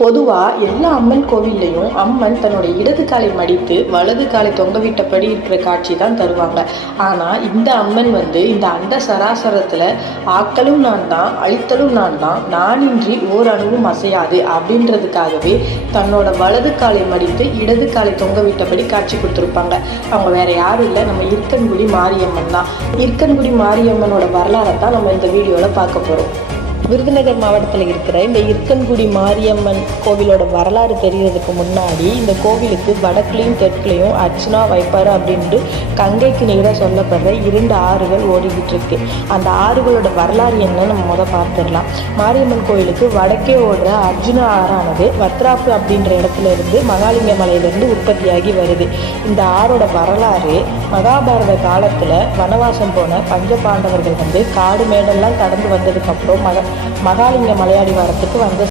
பொதுவாக எல்லா அம்மன் கோவில்லையும் அம்மன் தன்னோட இடது காலை மடித்து வலது காலை தொங்கவிட்டபடி இருக்கிற காட்சி தான் தருவாங்க. ஆனால் இந்த அம்மன் இந்த அண்ட சராசரத்தில் ஆக்கலும் நான் தான், அழித்தலும் நான் தான், நானின்றி ஓரணுவும் அசையாது அப்படின்றதுக்காகவே தன்னோட வலது காலை மடித்து இடது காலை தொங்கவிட்டபடி காட்சி கொடுத்துருப்பாங்க. அவங்க வேற யாரும் இல்லை, நம்ம இருக்கன்குடி மாரியம்மன் தான். இருக்கன்குடி மாரியம்மனோட வரலாறை தான் நம்ம இந்த வீடியோவில் பார்க்க போகிறோம். விருதுநகர் மாவட்டத்தில் இருக்கிற இந்த இருக்கன்குடி மாரியம்மன் கோவிலோட வரலாறு தெரியறதுக்கு முன்னாடி இந்த கோவிலுக்கு வடக்குலையும் தெற்குலையும் அர்ச்சனா வைப்பாறு அப்படின்ட்டு கங்கைக்கு நீராக சொல்லப்படுற 2 ஆறுகள் ஓடிக்கிட்டு இருக்கு. அந்த ஆறுகளோட வரலாறு என்னன்னு நம்ம பார்த்துடலாம். மாரியம்மன் கோவிலுக்கு வடக்கே ஓடுற அர்ஜுனா ஆறானது வத்ராப்பு அப்படின்ற இடத்துல இருந்து மகாலிங்க மலையிலிருந்து உற்பத்தியாகி வருது. இந்த ஆறோட வரலாறு மகாபாரத காலத்தில் வனவாசம் போன பஞ்ச பாண்டவர்கள் காடு மேடெல்லாம் கடந்து வந்ததுக்கப்புறம் மகாலிங்க மலையாடி வாரத்துக்கு வந்த